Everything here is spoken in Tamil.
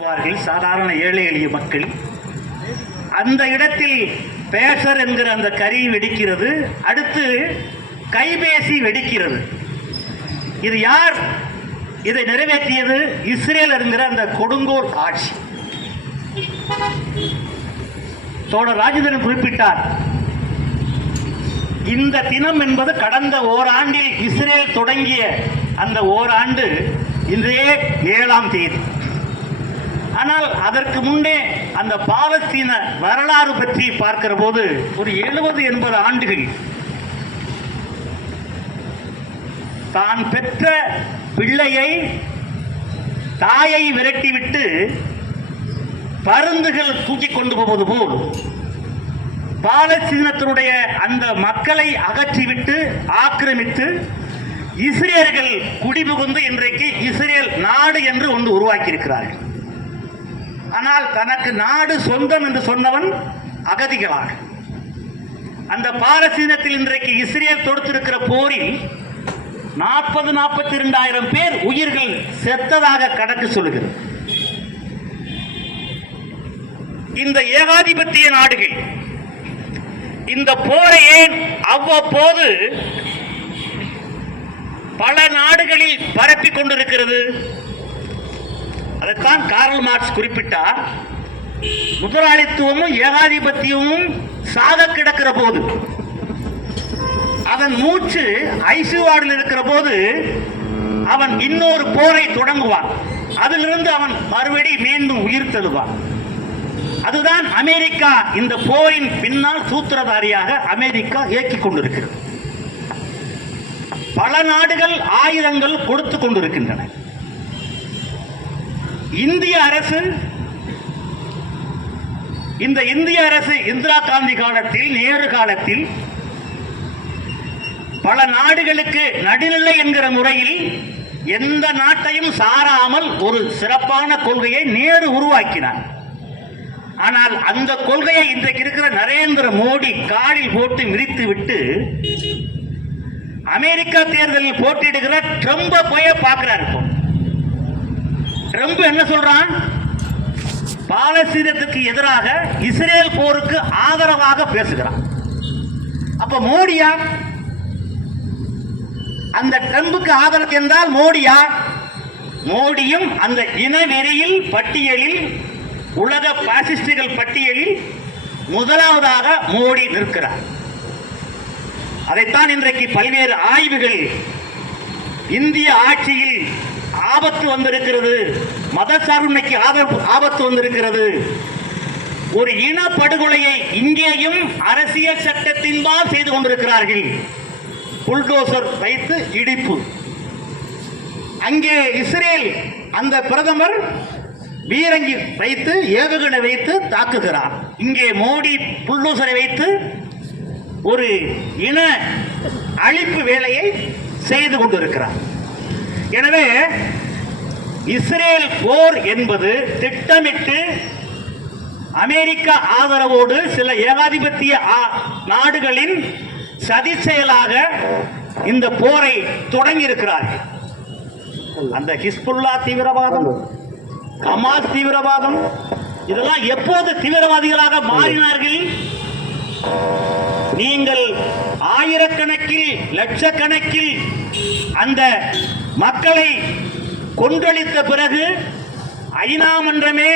வாழ்வார்கள் சாதாரண ஏழை எளிய மக்கள். அந்த இடத்தில் பேசர் என்கிற அந்த கறி வெடிக்கிறது. அடுத்து கைபேசி வெடிக்கிறது. இது யார்? இதை நிறைவேற்றியது இஸ்ரேல் என்கிற அந்த கொடுங்கோல் ஆட்சி. தோழர் ராஜேந்திரன் குறிப்பிட்டார் இந்த தினம் என்பது கடந்த ஓராண்டில் இஸ்ரேல் தொடங்கிய அந்த ஓராண்டு இன்றைய ஏழாம் தேதி. ஆனால் அதற்கு முன்னே அந்த பாலஸ்தீன வரலாறு பற்றி பார்க்கிற போது ஒரு எழுபது எண்பது ஆண்டுகள் தான் பெற்ற பிள்ளையை தாயை விரட்டிவிட்டு பருந்துகள் தூக்கி கொண்டு போவது போல் பாலஸ்தீனத்தினுடைய அந்த மக்களை அகற்றிவிட்டு ஆக்கிரமித்து இஸ்ரேல்கள் குடிபுகுந்து இன்றைக்கு இஸ்ரேல் நாடு என்று ஒன்று உருவாக்கியிருக்கிறார்கள். ஆனால் தனக்கு நாடு சொந்தம் என்று சொன்னவன் அகதிகளாக அந்த பாரசீனத்தில் இன்றைக்கு இஸ்ரேல் தொடுத்திருக்கிற போரில் நாற்பது நாற்பத்தி இரண்டாயிரம் பேர் உயிர்கள் செத்ததாக கணக்கு சொல்லுகிறது. இந்த ஏகாதிபத்திய நாடுகள் இந்த போரை ஏன் அவ்வப்போது பல நாடுகளில் பரப்பிக் கொண்டிருக்கிறது? அதைத்தான் கார்ல் மார்க்ஸ் குறிப்பிட்டார் முதலாளித்துவமும் ஏகாதிபத்தியமும் சாக கிடக்கிற போது அதன் மூச்சு ஐசிவார்டில் இருக்கிற போது அவன் இன்னொரு போரை தொடங்குவான். அதிலிருந்து அவன் மறுபடி மீண்டும் உயிர் தழுவான். அதுதான் அமெரிக்கா இந்த போரின் பின்னால் சூத்திரதாரியாக அமெரிக்கா இயக்கிக் கொண்டிருக்கிறது. பல நாடுகள் ஆயுதங்கள் கொடுத்து கொண்டிருக்கின்றன. இந்திய அரசு இந்த இந்திய அரசு இந்திரா காந்தி காலத்தில் நேரு காலத்தில் பல நாடுகளுக்கு நடுநிலை என்கிற முறையில் எந்த நாட்டையும் சாராமல் ஒரு சிறப்பான கொள்கையை நேரு உருவாக்கினார். ஆனால் அந்த கொள்கையை இன்றைக்கு இருக்கிற நரேந்திர மோடி காலில் போட்டு மிதித்து விட்டு அமெரிக்கா தேர்தலில் போட்டியிடுகிற ட்ரம்ப போய பார்க்கிறார் இப்போ. ட்ரம்ப் என்ன சொல்றான்? பாலஸ்தீனத்துக்கு எதிராக இஸ்ரேல் போருக்கு ஆதரவாக பேசுகிறான். அப்ப மோடியா? அந்த ட்ரம்புக்கு ஆதரவு என்றால் மோடியா? மோடியும் அந்த இனவெறியில் பட்டியலில் உலக பாசிஸ்டுகள் பட்டியலில் முதலாவதாக மோடி நிற்கிறார். அதைத்தான் இன்றைக்கு பல்வேறு ஆய்வுகள் இந்திய ஆட்சியில் ஆபத்து வந்திருக்கிறது. மதசார்பின்மைக்கு ஆதரவு ஆபத்து வந்திருக்கிறது. ஒரு இன படுகொலையை இங்கேயும் அரசியல் சட்டத்தின்பால் செய்து கொண்டிருக்கிறார்கள். புல்டோசர் வைத்து இடிப்பு. அங்கே இஸ்ரேல் அந்த பிரதமர் பீரங்கி வைத்து ஏவுகணை வைத்து தாக்குகிறார். இங்கே மோடி புல்டோசரை வைத்து ஒரு இன அழிப்பு வேலையை செய்து கொண்டிருக்கிறார். எனவே இஸ்ரேல் போர் என்பது திட்டமிட்டு அமெரிக்க ஆதரவோடு சில ஏகாதிபத்திய ஆ- நாடுகளின் சதி செயலாக இந்த போரை தொடங்கி இருக்கிறார்கள் அந்த ஹிஸ்புல்லா தீவிரவாதம் கமாஸ் தீவிரவாதம் இதெல்லாம் எப்போது தீவிரவாதிகளாக மாறினார்கள்? நீங்கள் ஆயிரக்கணக்கில் லட்சக்கணக்கில் அந்த மக்களை கொன்றளித்த பிறகு ஐநா மன்றமே